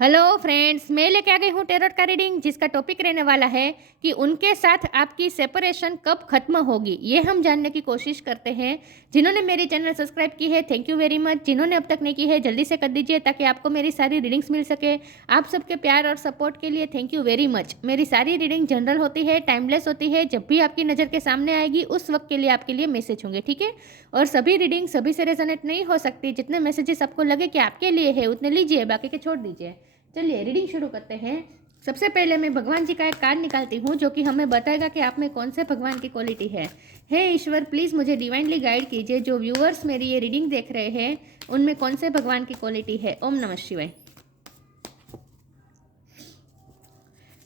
Hello friends, मैं लेके आ गई हूँ टेरोट का रीडिंग जिसका टॉपिक रहने वाला है कि उनके साथ आपकी सेपरेशन कब खत्म होगी। ये हम जानने की कोशिश करते हैं। जिन्होंने मेरी चैनल सब्सक्राइब की है थैंक यू वेरी मच। जिन्होंने अब तक नहीं की है जल्दी से कर दीजिए ताकि आपको मेरी सारी रीडिंग्स मिल सके। आप सबके प्यार और सपोर्ट के लिए थैंक यू वेरी मच। मेरी सारी रीडिंग जनरल होती है, टाइमलेस होती है। जब भी आपकी नज़र के सामने आएगी उस वक्त के लिए आपके लिए मैसेज होंगे, ठीक है। और सभी रीडिंग सभी से रेजोनेट नहीं हो सकती। जितने मैसेजेस आपको लगे कि आपके लिए है उतने लीजिए, बाकी के छोड़ दीजिए। चलिए रीडिंग शुरू करते हैं। सबसे पहले मैं भगवान जी का एक कार्ड निकालती हूँ जो कि हमें बताएगा कि आप में कौन से भगवान की क्वालिटी है। हे ईश्वर, प्लीज़ मुझे डिवाइनली गाइड कीजिए। जो व्यूअर्स मेरी ये रीडिंग देख रहे हैं उनमें कौन से भगवान की क्वालिटी है। ओम नमः शिवाय।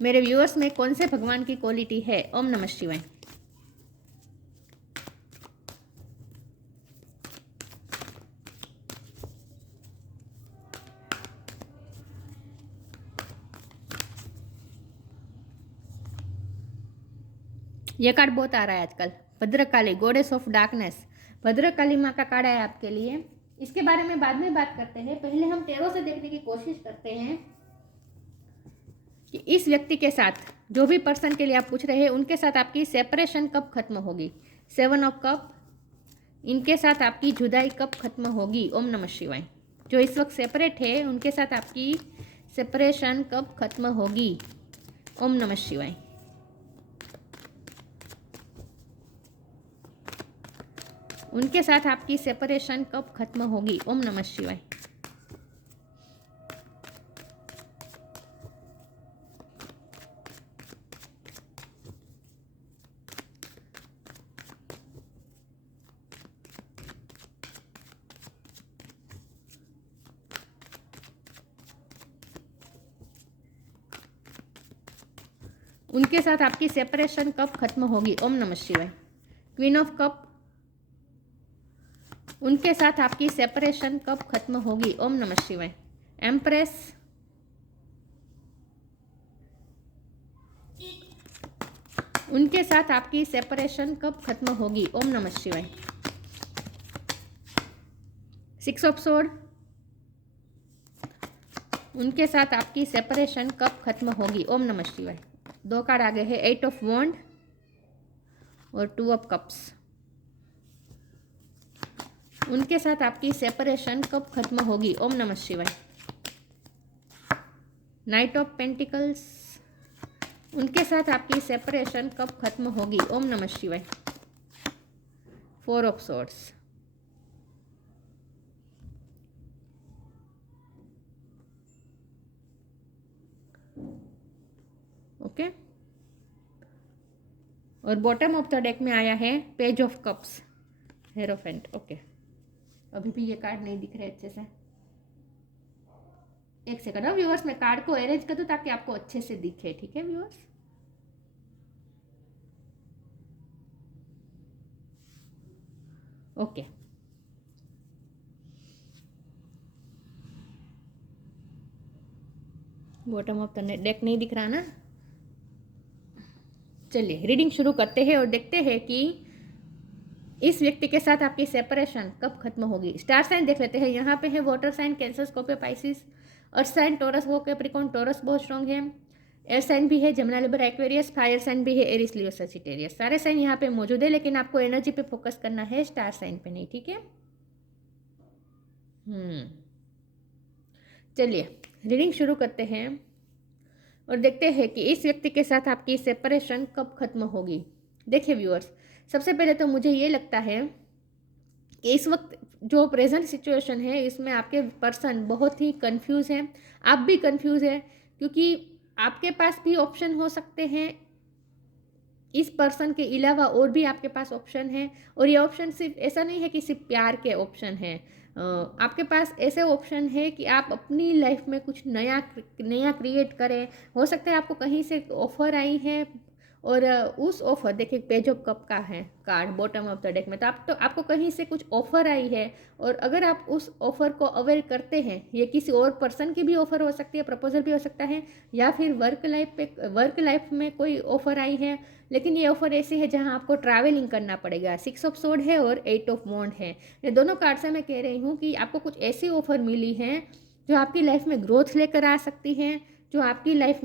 मेरे व्यूअर्स में कौन से भगवान की क्वालिटी है। ओम नमः शिवाय। ये कार्ड बहुत आ रहा है आजकल। Bhadrakali, goddess of darkness. Bhadrakali माँ का कार्ड है आपके लिए। इसके बारे में बाद में बात करते हैं। पहले हम टेरो से देखने की कोशिश करते हैं कि इस व्यक्ति के साथ, जो भी पर्सन के लिए आप पूछ रहे हैं, उनके साथ आपकी सेपरेशन कब खत्म होगी। 7 ऑफ कप। इनके साथ आपकी जुदाई कब खत्म होगी। ओम नमः शिवाय। जो इस वक्त सेपरेट है उनके साथ आपकी सेपरेशन कब खत्म होगी। ओम नमः शिवाय। उनके साथ आपकी सेपरेशन कब खत्म होगी। ओम नमः शिवाय। उनके साथ आपकी सेपरेशन कब खत्म होगी। ओम नमः शिवाय। Queen of cup. उनके साथ आपकी सेपरेशन कब खत्म होगी। ओम नमः शिवाय। एम्प्रेस। उनके साथ आपकी सेपरेशन कब खत्म होगी। ओम नमः शिवाय। 6 ऑफ सोर्ड। उनके साथ आपकी सेपरेशन कब खत्म होगी। ओम नमः शिवाय। 2 कार्ड आगे है, 8 ऑफ वॉन्ड और 2 ऑफ कप्स। उनके साथ आपकी सेपरेशन कब खत्म होगी। ओम नमः शिवाय। Night of pentacles. उनके साथ आपकी सेपरेशन कब खत्म होगी। ओम नमः शिवाय। 4 ऑफ सोर्ड्स। ओके। और बॉटम ऑफ द डेक में आया है page of cups, hierophant. Okay, अभी भी ये कार्ड नहीं दिख रहे अच्छे से। एक सेकंड व्यूअर्स, मैं कार्ड को अरेंज कर दूं ताकि आपको अच्छे से दिखे, ठीक है viewers. Okay, bottom of the deck नहीं दिख रहा ना। चलिए रीडिंग शुरू करते हैं और देखते हैं कि इस व्यक्ति के साथ आपकी सेपरेशन कब खत्म होगी। स्टार साइन देख लेते हैं। यहाँ पे है water sign Cancer, Scorpio, Pisces. Earth sign Taurus, वो कैप्रिकॉर्न, टॉरस बहुत स्ट्रॉन्ग है। एयर साइन भी है Gemini, Libra, Aquarius. Fire sign भी है एरिस, लियो, सजिटेरियस। सारे साइन यहाँ पे मौजूद है, लेकिन आपको एनर्जी पे फोकस करना है, स्टार साइन पे नहीं, ठीक है। चलिए रीडिंग शुरू करते हैं और देखते हैं कि इस व्यक्ति के साथ आपकी सेपरेशन कब खत्म होगी। देखिए व्यूअर्स, सबसे पहले तो मुझे ये लगता है कि इस वक्त जो प्रेजेंट सिचुएशन है इसमें आपके पर्सन बहुत ही कंफ्यूज हैं। आप भी कंफ्यूज हैं क्योंकि आपके पास भी ऑप्शन हो सकते हैं। इस पर्सन के अलावा और भी आपके पास ऑप्शन है, और ये ऑप्शन सिर्फ ऐसा नहीं है कि सिर्फ प्यार के ऑप्शन है। आपके पास ऐसे ऑप्शन है कि आप अपनी लाइफ में कुछ नया नया क्रिएट करें। हो सकता है आपको कहीं से ऑफर आई है और उस ऑफर, देखिए पेज ऑफ कप का है card bottom of the deck में, तो आपको कहीं से कुछ ऑफर आई है और अगर आप उस ऑफर को अवेल करते हैं, ये किसी और पर्सन की भी ऑफर हो सकती है, प्रपोजल भी हो सकता है, या फिर वर्क लाइफ में कोई ऑफर आई है। लेकिन ये ऑफर ऐसी है जहां आपको ट्रैवलिंग करना पड़ेगा। 6 ऑफ सोर्ड है और 8 ऑफ वॉन्ड है। ये दोनों कार्ड से मैं कह रही हूँ कि आपको कुछ ऐसी ऑफर मिली है जो आपकी लाइफ में ग्रोथ लेकर आ सकती है, जो आपकी लाइफ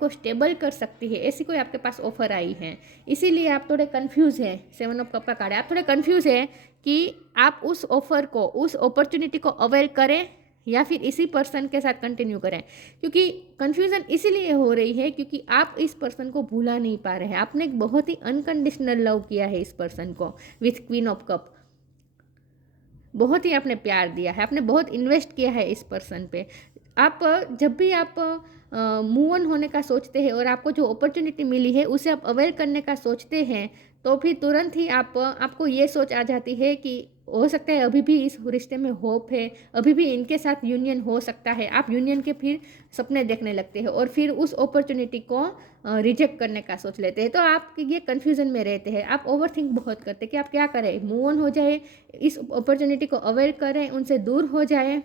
को स्टेबल कर सकती है, ऐसी कोई आपके पास ऑफर आई है। इसीलिए आप थोड़े कंफ्यूज हैं। 7 ऑफ कप का कार्ड है, आप थोड़े कंफ्यूज हैं कि आप उस ऑफर को, उस अपॉर्चुनिटी को अवेल करें या फिर इसी पर्सन के साथ कंटिन्यू करें। क्योंकि कन्फ्यूज़न इसीलिए हो रही है क्योंकि आप इस पर्सन को भूला नहीं पा रहे हैं। आपने एक बहुत ही अनकंडीशनल लव किया है इस पर्सन को विथ क्वीन ऑफ कप। बहुत ही आपने प्यार दिया है, आपने बहुत इन्वेस्ट किया है इस पर्सन पे। आप जब भी आप मूव ऑन होने का सोचते हैं और आपको जो अपॉर्चुनिटी मिली है उसे आप अवेल करने का सोचते हैं, तो फिर तुरंत ही आपको ये सोच आ जाती है कि हो सकता है अभी भी इस रिश्ते में होप है, अभी भी इनके साथ यूनियन हो सकता है। आप यूनियन के फिर सपने देखने लगते हैं और फिर उस अपॉर्चुनिटी को रिजेक्ट करने का सोच लेते हैं। तो आप ये कन्फ्यूज़न में रहते हैं, आप ओवर थिंक बहुत करते हैं कि आप क्या करें, मूव ऑन हो जाए, इस अपॉर्चुनिटी को अवेल करें, उनसे दूर हो जाए।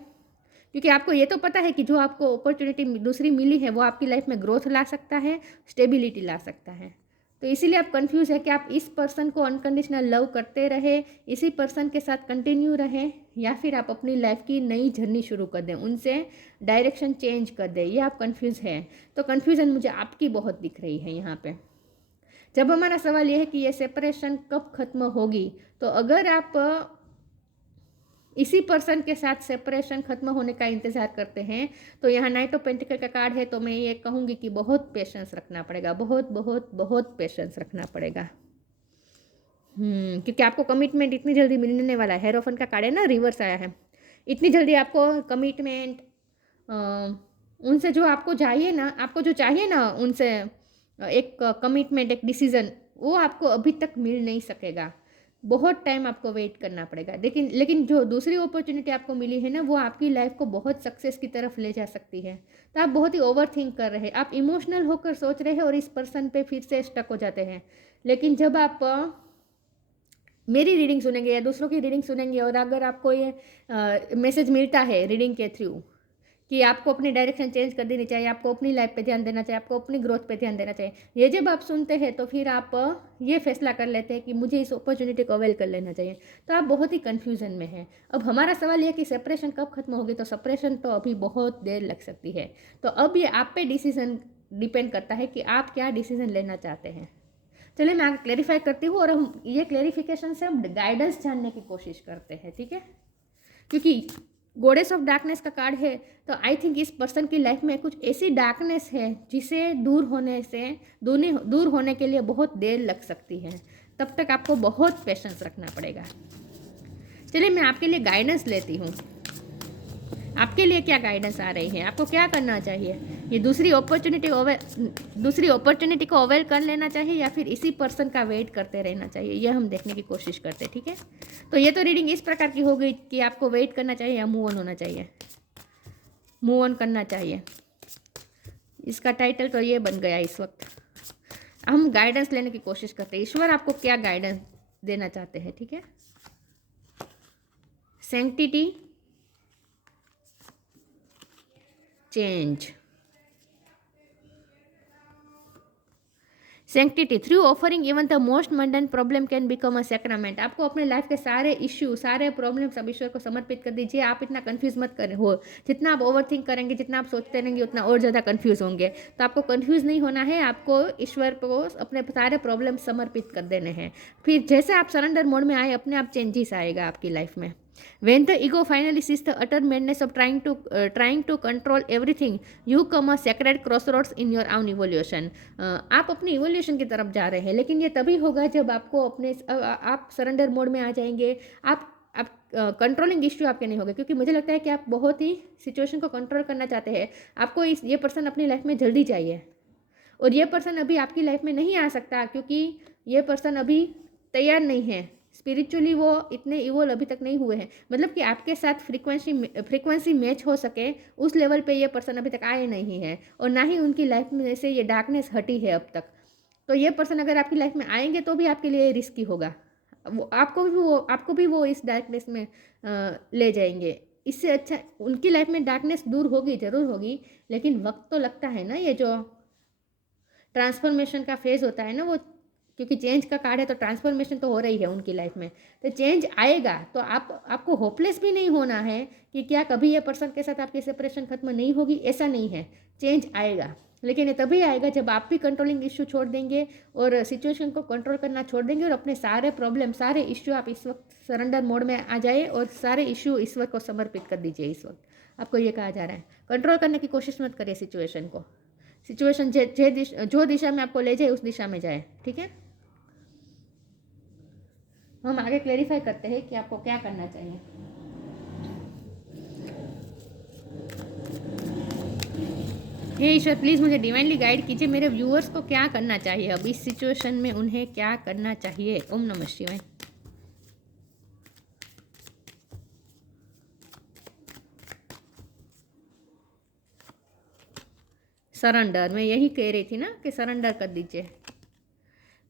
क्योंकि आपको ये तो पता है कि जो आपको अपॉर्चुनिटी दूसरी मिली है वो आपकी लाइफ में ग्रोथ ला सकता है, स्टेबिलिटी ला सकता है। तो इसीलिए आप कंफ्यूज है कि आप इस पर्सन को अनकंडीशनल लव करते रहे, इसी पर्सन के साथ कंटिन्यू रहे, या फिर आप अपनी लाइफ की नई जर्नी शुरू कर दें, उनसे डायरेक्शन चेंज कर दें। ये आप कंफ्यूज हैं। तो कंफ्यूजन मुझे आपकी बहुत दिख रही है यहाँ पे। जब हमारा सवाल ये है कि ये सेपरेशन कब खत्म होगी, तो अगर आप इसी पर्सन के साथ सेपरेशन खत्म होने का इंतज़ार करते हैं, तो यहाँ नाइट ऑफ पेंटिकल का कार्ड है, तो मैं ये कहूँगी कि बहुत पेशेंस रखना पड़ेगा, बहुत बहुत बहुत पेशेंस रखना पड़ेगा। क्योंकि आपको कमिटमेंट इतनी जल्दी मिलने वाला है। हेरोफन का कार्ड है ना, रिवर्स आया है। इतनी जल्दी आपको कमिटमेंट, उनसे जो आपको चाहिए ना, उनसे एक कमिटमेंट, एक डिसीज़न, वो आपको अभी तक मिल नहीं सकेगा। बहुत टाइम आपको वेट करना पड़ेगा। लेकिन जो दूसरी अपॉर्चुनिटी आपको मिली है ना, वो आपकी लाइफ को बहुत सक्सेस की तरफ ले जा सकती है। तो आप बहुत ही ओवर थिंक कर रहे हैं, आप इमोशनल होकर सोच रहे हैं और इस पर्सन पे फिर से स्टक हो जाते हैं। लेकिन जब आप मेरी रीडिंग सुनेंगे या दूसरों की रीडिंग सुनेंगे और अगर आपको ये मैसेज मिलता है रीडिंग के थ्रू कि आपको अपनी डायरेक्शन चेंज कर देनी चाहिए, आपको अपनी लाइफ पे ध्यान देना चाहिए, आपको अपनी ग्रोथ पे ध्यान देना चाहिए, ये जब आप सुनते हैं तो फिर आप ये फैसला कर लेते हैं कि मुझे इस अपॉर्चुनिटी को अवेल कर लेना चाहिए। तो आप बहुत ही कन्फ्यूजन में हैं। अब हमारा सवाल ये कि सेपरेशन कब खत्म होगी, तो सेपरेशन तो अभी बहुत देर लग सकती है। तो अब ये आप पे डिसीजन डिपेंड करता है कि आप क्या डिसीजन लेना चाहते हैं। चलिए मैं आगे क्लैरिफाई करती हूँ और हम ये क्लैरिफिकेशन से हम गाइडेंस जानने की कोशिश करते हैं, ठीक है। क्योंकि गॉडेस ऑफ डार्कनेस का कार्ड है, तो आई थिंक इस पर्सन की लाइफ में कुछ ऐसी डार्कनेस है जिसे दूर होने के लिए बहुत देर लग सकती है। तब तक आपको बहुत पेशेंस रखना पड़ेगा। चलिए मैं आपके लिए गाइडेंस लेती हूँ। आपके लिए क्या गाइडेंस आ रही है, आपको क्या करना चाहिए? ये दूसरी अपॉर्चुनिटी को अवेल कर लेना चाहिए या फिर इसी पर्सन का वेट करते रहना चाहिए, ये हम देखने की कोशिश करते हैं, ठीक है। तो ये तो रीडिंग इस प्रकार की हो गई कि आपको वेट करना चाहिए या मूव ऑन होना चाहिए। मूव ऑन करना चाहिए, इसका टाइटल तो ये बन गया इस वक्त। हम गाइडेंस लेने की कोशिश करते हैं, ईश्वर आपको क्या गाइडेंस देना चाहते हैं, ठीक है। Sanctity, change, sanctity through offering even the most Mandan problem can become a sacrament. आपको अपने लाइफ के सारे इश्यू, सारे प्रॉब्लम्स अब ईश्वर को समर्पित कर दीजिए। आप इतना कंफ्यूज मत करें हो, जितना आप ओवर थिंक करेंगे, जितना आप सोचते रहेंगे, उतना और ज़्यादा कंफ्यूज होंगे। तो आपको कंफ्यूज नहीं होना है, आपको ईश्वर को अपने सारे प्रॉब्लम समर्पित कर देने हैं। फिर जैसे आप सरेंडर मोड में आए, अपने आप चेंजेस आएगा आपकी लाइफ में। When the ego finally sees the utter madness of trying to control everything, you come a sacred crossroads in your own evolution. आप अपनी इवोल्यूशन की तरफ जा रहे हैं, लेकिन ये तभी होगा जब आपको आप सरेंडर मोड में आ जाएंगे। आप कंट्रोलिंग इश्यू आपके नहीं होंगे, क्योंकि मुझे लगता है कि आप बहुत ही सिचुएशन को कंट्रोल करना चाहते हैं। आपको ये पर्सन अपनी लाइफ में जल्दी चाहिए और ये पर्सन अभी आपकी लाइफ में नहीं आ सकता क्योंकि ये पर्सन अभी तैयार नहीं है। स्पिरिचुअली वो इतने इवोल्व अभी तक नहीं हुए हैं, मतलब कि आपके साथ फ्रीक्वेंसी मैच हो सके उस लेवल पे ये पर्सन अभी तक आए नहीं है और ना ही उनकी लाइफ में से ये डार्कनेस हटी है अब तक। तो ये पर्सन अगर आपकी लाइफ में आएंगे तो भी आपके लिए रिस्की होगा। आपको भी वो इस डार्कनेस में ले जाएंगे। इससे अच्छा उनकी लाइफ में डार्कनेस दूर होगी, ज़रूर होगी, लेकिन वक्त तो लगता है ना। ये जो ट्रांसफॉर्मेशन का फेज़ होता है ना, वो क्योंकि चेंज का कार्ड है तो ट्रांसफॉर्मेशन तो हो रही है उनकी लाइफ में, तो चेंज आएगा। तो आपको होपलेस भी नहीं होना है कि क्या कभी ये पर्सन के साथ आपकी सेपरेशन खत्म नहीं होगी, ऐसा नहीं है। चेंज आएगा, लेकिन ये तभी आएगा जब आप भी कंट्रोलिंग इशू छोड़ देंगे और सिचुएशन को कंट्रोल करना छोड़ देंगे और अपने सारे प्रॉब्लम, सारे इश्यू आप इस वक्त सरेंडर मोड में आ जाए और सारे इश्यू ईश्वर को समर्पित कर दीजिए। इस वक्त आपको ये कहा जा रहा है, कंट्रोल करने की कोशिश मत करिए सिचुएशन को। सिचुएशन जो दिशा में आपको ले जाए उस दिशा में जाए, ठीक है। हम आगे क्लेरिफाई करते हैं कि आपको क्या करना चाहिए। हे ईश्वर, प्लीज़ मुझे डिवाइनली गाइड कीजिए, मेरे व्यूअर्स को क्या करना चाहिए अब इस सिचुएशन में, उन्हें क्या करना चाहिए। ओम नमः शिवाय। सरेंडर, मैं यही कह रही थी ना कि सरेंडर कर दीजिए।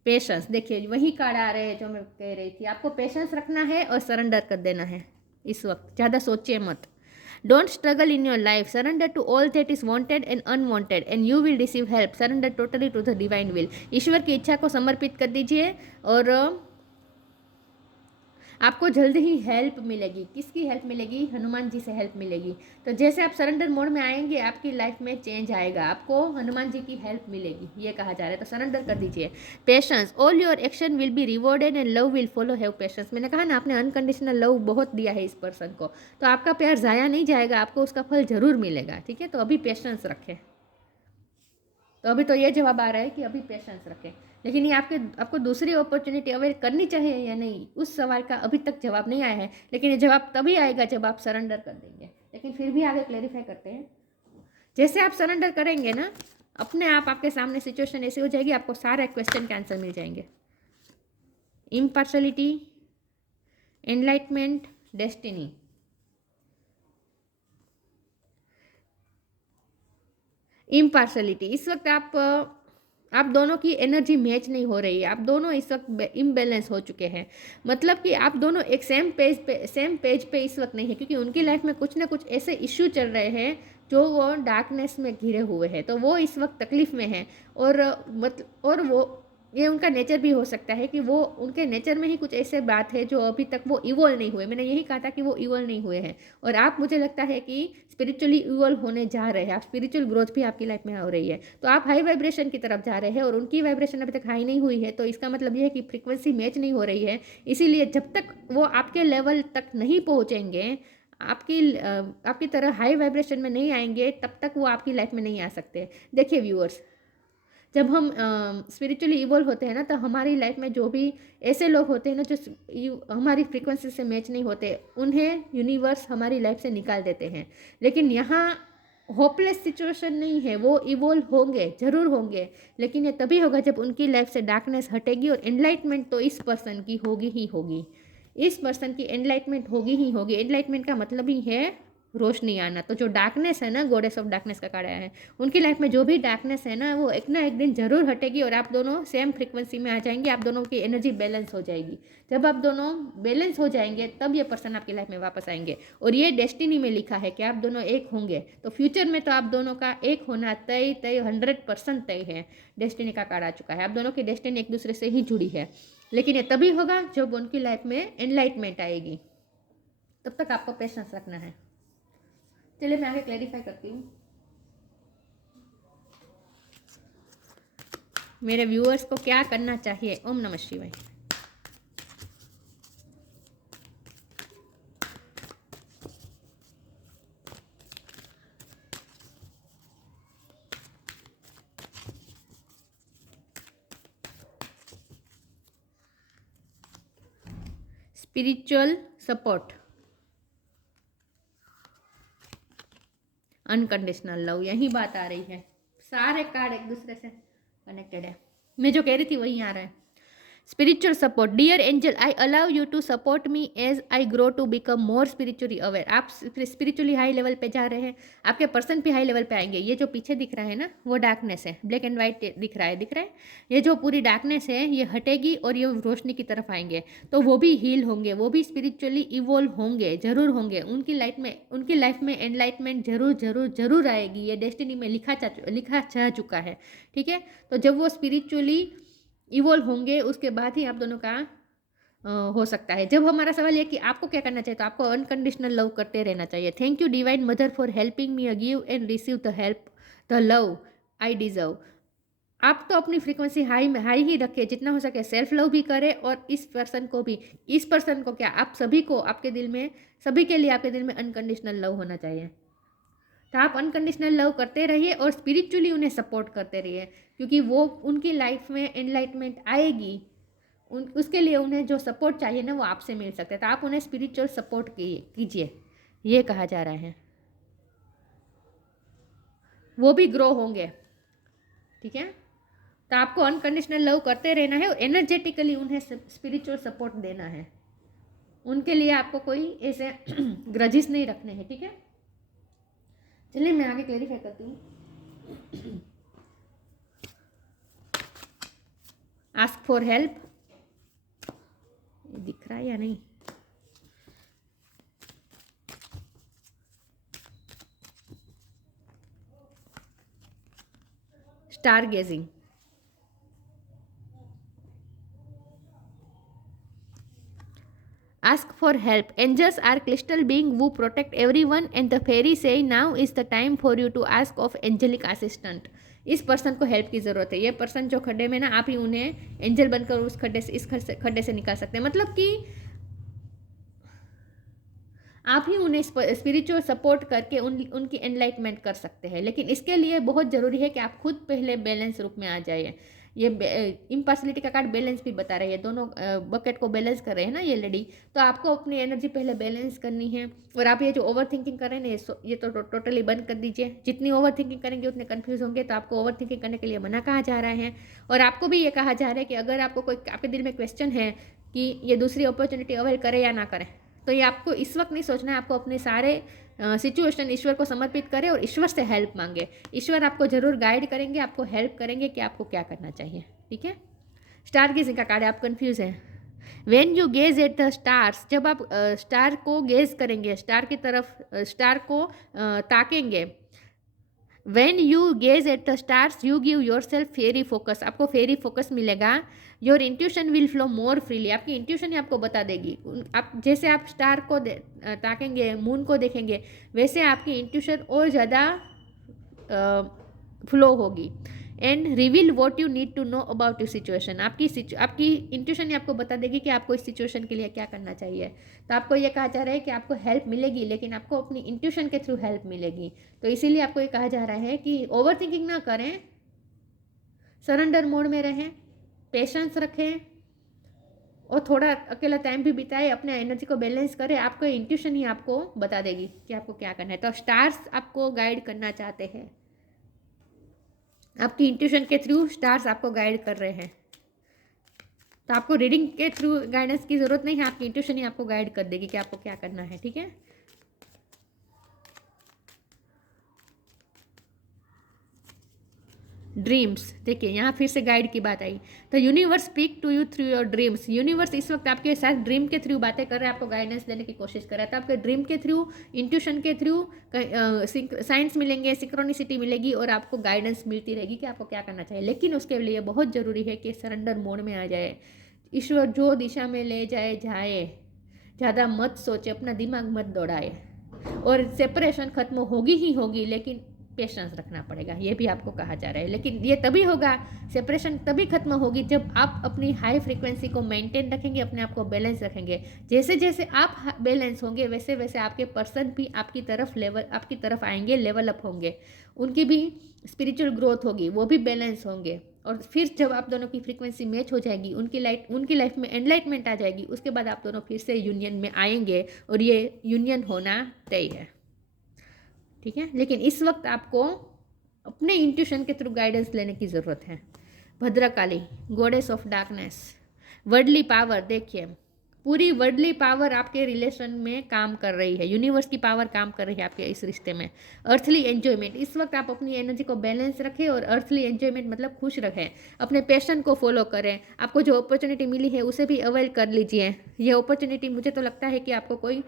पेशेंस, देखिए वही कार्ड आ रहे हैं जो मैं कह रही थी, आपको पेशेंस रखना है और सरेंडर कर देना है इस वक्त, ज़्यादा सोचिए मत। Don't struggle in your life, surrender to all that is wanted and unwanted and you will receive help, surrender totally to the divine will. ईश्वर की इच्छा को समर्पित कर दीजिए और आपको जल्द ही हेल्प मिलेगी। किसकी हेल्प मिलेगी? हनुमान जी से हेल्प मिलेगी। तो जैसे आप सरेंडर मोड में आएंगे आपकी लाइफ में चेंज आएगा, आपको हनुमान जी की हेल्प मिलेगी, ये कहा जा रहा है। तो सरेंडर कर दीजिए। Patience, all your action will be rewarded and love will follow, have patience. मैंने कहा ना, आपने अनकंडीशनल लव बहुत दिया है इस पर्सन को, तो आपका प्यार ज़ाया नहीं जाएगा, आपको उसका फल जरूर मिलेगा, ठीक है। तो अभी पेशेंस रखें। तो अभी तो ये जवाब आ रहा है कि अभी पेशेंस रखें, लेकिन ये आपको दूसरी अपॉर्चुनिटी अवेल करनी चाहिए या नहीं, उस सवाल का अभी तक जवाब नहीं आया है। लेकिन ये जवाब तभी आएगा जब आप सरेंडर कर देंगे। लेकिन फिर भी आगे क्लेरिफाई करते हैं। जैसे आप सरेंडर करेंगे ना, अपने आप आपके सामने सिचुएशन ऐसी हो जाएगी, आपको सारे क्वेश्चन के आंसर मिल जाएंगे। Impartiality, enlightenment, destiny. इम्पार्शलिटी, इस वक्त आप दोनों की एनर्जी मैच नहीं हो रही है, आप दोनों इस वक्त इम्बैलेंस हो चुके हैं। मतलब कि आप दोनों एक सेम पेज पे इस वक्त नहीं है, क्योंकि उनकी लाइफ में कुछ ना कुछ ऐसे इश्यू चल रहे हैं जो वो डार्कनेस में घिरे हुए हैं, तो वो इस वक्त तकलीफ में है। और वो ये उनका नेचर भी हो सकता है कि वो उनके नेचर में ही कुछ ऐसे बात है जो अभी तक वो इवॉल्व नहीं हुए। मैंने यही कहा था कि वो इवॉल्व नहीं हुए हैं, और आप, मुझे लगता है कि स्पिरिचुअली इवॉल्व होने जा रहे हैं। आप स्पिरिचुअल ग्रोथ भी आपकी लाइफ में हो रही है, तो आप हाई वाइब्रेशन की तरफ जा रहे हैं, और उनकी वाइब्रेशन अभी तक हाई नहीं हुई है। तो इसका मतलब ये है कि फ्रिक्वेंसी मैच नहीं हो रही है। इसीलिए जब तक वो आपके लेवल तक नहीं पहुँचेंगे, आपकी तरह हाई वाइब्रेशन में नहीं आएंगे, तब तक वो आपकी लाइफ में नहीं आ सकते। देखिए व्यूअर्स, जब हम स्पिरिचुअली इवॉल्व होते हैं ना, तो हमारी लाइफ में जो भी ऐसे लोग होते हैं ना जो हमारी फ्रीक्वेंसी से मैच नहीं होते, उन्हें यूनिवर्स हमारी लाइफ से निकाल देते हैं। लेकिन यहाँ होपलेस सिचुएशन नहीं है, वो इवॉल्व होंगे, जरूर होंगे, लेकिन ये तभी होगा जब उनकी लाइफ से डार्कनेस हटेगी। और एनलाइटमेंट तो इस पर्सन की होगी ही होगी, इस पर्सन की एनलाइटमेंट होगी ही होगी। एनलाइटमेंट का मतलब ही है रोशनी आना। तो जो डार्कनेस है ना, गॉडेस ऑफ डार्कनेस का कार्ड आया है, उनकी लाइफ में जो भी डार्कनेस है ना, वो एक ना एक दिन जरूर हटेगी और आप दोनों सेम फ्रीक्वेंसी में आ जाएंगे। आप दोनों की एनर्जी बैलेंस हो जाएगी। जब आप दोनों बैलेंस हो जाएंगे तब ये पर्सन आपकी लाइफ में वापस आएंगे। और ये डेस्टिनी में लिखा है कि आप दोनों एक होंगे। तो फ्यूचर में तो आप दोनों का एक होना तय 100% तय है। डेस्टिनी का कार्ड आ चुका है, आप दोनों की डेस्टिनी एक दूसरे से ही जुड़ी है। लेकिन ये तभी होगा जब उनकी लाइफ में एनलाइटमेंट आएगी। तब तक आपको पेशेंस रखना है। चलिए मैं आगे क्लैरिफाई करती हूँ। मेरे व्यूअर्स को क्या करना चाहिए। ओम नमः शिवाय। स्पिरिचुअल सपोर्ट, अनकंडीशनल लव, यही बात आ रही है। सारे कार्ड एक दूसरे से कनेक्टेड है। मैं जो कह रही थी वही आ रहा है। Spiritual support, dear angel, I allow you to support me as I grow to become more spiritually aware. आप स्पिरिचुअली हाई लेवल पे जा रहे हैं, आपके पर्सन भी हाई लेवल पे आएंगे। ये जो पीछे दिख रहा है ना, वो डार्कनेस है, ब्लैक एंड वाइट दिख रहा है। ये जो पूरी डार्कनेस है ये हटेगी और ये रोशनी की तरफ आएंगे। तो वो भी हील होंगे, वो भी स्पिरिचुअली इवॉल्व होंगे, जरूर होंगे। उनकी लाइफ में एनलाइटमेंट जरूर जरूर जरूर आएगी। ये डेस्टिनी में लिखा जा चुका है, ठीक है। तो जब वो स्पिरिचुअली इवॉल्व होंगे, उसके बाद ही आप दोनों का हो सकता है। जब हमारा सवाल ये कि आपको क्या करना चाहिए, तो आपको अनकंडीशनल लव करते रहना चाहिए। Thank you divine mother for helping me give and receive the help the love I deserve. आप तो अपनी फ्रीक्वेंसी हाई ही रखें, जितना हो सके सेल्फ लव भी करें, और इस पर्सन को भी, इस पर्सन को क्या, आप सभी को, आपके दिल में, सभी के लिए आपके दिल में अनकंडीशनल लव होना चाहिए। तो आप अनकंडीशनल लव करते रहिए और स्पिरिचुअली उन्हें सपोर्ट करते रहिए, क्योंकि वो उनकी लाइफ में एनलाइटमेंट आएगी, उसके लिए उन्हें जो सपोर्ट चाहिए ना वो आपसे मिल सकता है। तो आप उन्हें स्पिरिचुअल सपोर्ट कीजिए, ये कहा जा रहा है। वो भी ग्रो होंगे, ठीक है। तो आपको अनकंडीशनल लव करते रहना है और एनर्जेटिकली उन्हें स्पिरिचुअल सपोर्ट देना है। उनके लिए आपको कोई ऐसे ग्रजिस नहीं रखने हैं, ठीक है। चलिए मैं आगे क्लेरिफाई करती हूँ। आस्क फॉर हेल्प, दिख रहा है या नहीं? Star gazing, ask for help. Angels are crystal being who protect everyone and the fairy say now is the time for you to ask of angelic assistant. इस person को help की ज़रूरत है। ये पर्सन जो खड्डे में ना, आप ही उन्हें एंजल बनकर उस खड्डे से, इस खड्डे से निकाल सकते हैं। मतलब कि आप ही उन्हें स्पिरिचुअल सपोर्ट करके उनकी एनलाइटमेंट कर सकते हैं। लेकिन इसके लिए बहुत ज़रूरी है कि आप खुद पहले बैलेंस रूप में आ जाइए। ये इम्पार्शलिटी का कार्ड बैलेंस भी बता रही है, दोनों बकेट को बैलेंस कर रहे हैं ना ये लेडी। तो आपको अपनी एनर्जी पहले बैलेंस करनी है। और आप ये जो ओवर थिंकिंग कर रहे हैं ना, ये तो टोटली बंद कर दीजिए। जितनी ओवर थिंकिंग करेंगे उतने कन्फ्यूज होंगे। तो आपको ओवर थिंकिंग करने के लिए मना कहा जा रहा है। और आपको भी ये कहा जा रहा है कि अगर आपको कोई, आपके दिल में क्वेश्चन है कि ये दूसरी अपॉर्चुनिटी अवेल करें या ना करें, तो ये आपको इस वक्त नहीं सोचना है। आपको अपने सारे सिचुएशन ईश्वर को समर्पित करें और ईश्वर से हेल्प मांगे। ईश्वर आपको जरूर गाइड करेंगे, आपको हेल्प करेंगे कि आपको क्या करना चाहिए, ठीक है। स्टार गेजिंग का कार्ड है, आप कंफ्यूज हैं। When you gaze at the stars, जब आप स्टार को गेज करेंगे, स्टार की तरफ, स्टार को ताकेंगे। When you gaze at the stars you give yourself very focus, आपको फेरी फोकस मिलेगा। Your intuition will flow more freely, आपकी इंट्यूशन ही आपको बता देगी। आप जैसे आप स्टार को ताकेंगे, मून को देखेंगे, वैसे आपकी इंट्यूशन और ज़्यादा फ्लो होगी। And reveal what you need to know about your situation, आपकी इंट्यूशन ही आपको बता देगी कि आपको इस सिचुएशन के लिए क्या करना चाहिए। तो आपको ये कहा जा रहा है कि आपको हेल्प मिलेगी, लेकिन आपको अपनी इंट्यूशन के थ्रू हेल्प मिलेगी। तो इसीलिए आपको ये कहा जा रहा है कि ओवर थिंकिंग ना करें, सरेंडर मोड में रहें, पेशेंस रखें और थोड़ा अकेला टाइम भी बिताए, अपने एनर्जी को बैलेंस करें। आपको इंट्यूशन ही आपको बता देगी कि आपको क्या करना है। तो स्टार्स आपको गाइड करना चाहते हैं, आपकी इंट्यूशन के थ्रू स्टार्स आपको गाइड कर रहे हैं। तो आपको रीडिंग के थ्रू गाइडेंस की ज़रूरत नहीं है, आपकी इंट्यूशन ही आपको गाइड कर देगी कि आपको क्या करना है, ठीक है। ड्रीम्स, देखिए यहाँ फिर से गाइड की बात आई। तो universe speak to you through your dreams, universe इस वक्त आपके साथ ड्रीम के थ्रू बातें कर रहा है, आपको गाइडेंस देने की कोशिश कर रहा है। तो आपके ड्रीम के थ्रू, इंट्यूशन के थ्रू साइंस मिलेंगे, सिंक्रोनिसिटी मिलेगी और आपको गाइडेंस मिलती रहेगी कि आपको क्या करना चाहिए। लेकिन उसके लिए बहुत ज़रूरी है कि सरेंडर मोड में आ जाए। ईश्वर जो दिशा में ले जाए जाए, ज़्यादा मत सोचे, अपना दिमाग मत दौड़ाए। और सेपरेशन खत्म होगी ही होगी, लेकिन पेशेंस रखना पड़ेगा, ये भी आपको कहा जा रहा है। लेकिन ये तभी होगा, सेपरेशन तभी खत्म होगी जब आप अपनी हाई फ्रीक्वेंसी को मेंटेन रखेंगे, अपने आप को बैलेंस रखेंगे। जैसे जैसे आप बैलेंस होंगे वैसे वैसे आपके पर्सन भी आपकी तरफ आएंगे, लेवल अप होंगे, उनकी भी स्पिरिचुअल ग्रोथ होगी, वो भी बैलेंस होंगे। और फिर जब आप दोनों की फ्रीक्वेंसी मैच हो जाएगी, उनकी लाइफ में एनलाइटमेंट आ जाएगी, उसके बाद आप दोनों फिर से यूनियन में आएंगे और ये यूनियन होना तय है, ठीक है। लेकिन इस वक्त आपको अपने इंट्यूशन के थ्रू गाइडेंस लेने की ज़रूरत है। Bhadrakali, goddess of darkness, worldly power, देखिए पूरी वर्डली पावर आपके रिलेशन में काम कर रही है, यूनिवर्स की पावर काम कर रही है आपके इस रिश्ते में। अर्थली एन्जॉयमेंट, इस वक्त आप अपनी एनर्जी को बैलेंस रखें और अर्थली एन्जॉयमेंट मतलब खुश रखें, अपने पैशन को फॉलो करें। आपको जो अपॉर्चुनिटी मिली है उसे भी अवेल कर लीजिए। ये अपॉर्चुनिटी मुझे तो लगता है कि आपको कोई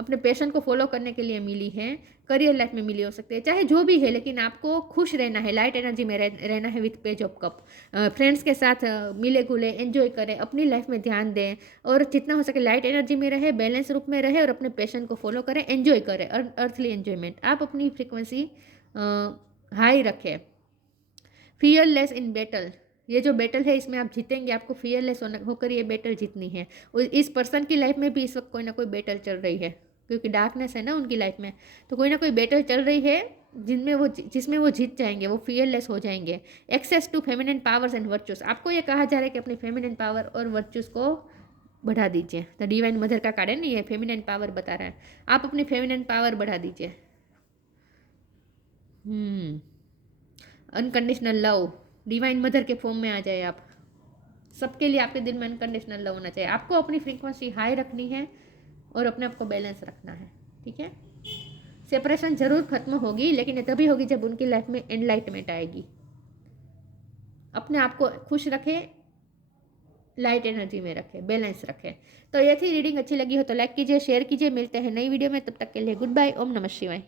अपने पैशन को फॉलो करने के लिए मिली है, करियर लाइफ में मिली हो सकती है, चाहे जो भी है, लेकिन आपको खुश रहना है, लाइट एनर्जी में रहना है with page of cup. Friends के साथ मिले घुले, एंजॉय करें, अपनी लाइफ में ध्यान दें और जितना हो सके लाइट एनर्जी में रहे, बैलेंस रूप में रहे और अपने पैशन को फॉलो करें, एंजॉय करें, अर्थली एंजॉयमेंट। आप अपनी फ्रिक्वेंसी हाई रखें। फियरलेस इन बैटल, ये जो बैटल है इसमें आप जीतेंगे, आपको फियरलेस होकर ये बैटल जीतनी है। और इस पर्सन की लाइफ में भी इस वक्त कोई ना कोई बैटल चल रही है, क्योंकि डार्कनेस है ना उनकी लाइफ में, तो कोई ना कोई बैटल चल रही है जिसमें वो जीत जाएंगे, वो फियरलेस हो जाएंगे। Access to feminine powers and virtues, आपको ये कहा जा रहा है कि अपनी फेमिनिन पावर और वर्चूस को बढ़ा दीजिए। द डिवाइन मदर का कार्ड है नहीं, ये फेमिनिन पावर बता रहा है, आप अपनी फेमिनिन पावर बढ़ा दीजिए। अनकंडीशनल लव, डिवाइन मदर के फॉर्म में आ जाए आप। सबके लिए आपके दिल में अनकंडीशनल लव होना चाहिए। आपको अपनी फ्रीक्वेंसी हाई रखनी है और अपने आप को बैलेंस रखना है, ठीक है। सेपरेशन जरूर खत्म होगी, लेकिन ये तभी होगी जब उनकी लाइफ में एनलाइटमेंट आएगी। अपने आप को खुश रखें, लाइट एनर्जी में रखें, बैलेंस रखें। तो ये थी रीडिंग, अच्छी लगी हो तो लाइक कीजिए, शेयर कीजिए। मिलते हैं नई वीडियो में, तब तक के लिए गुड बाय। ओम नमः शिवाय।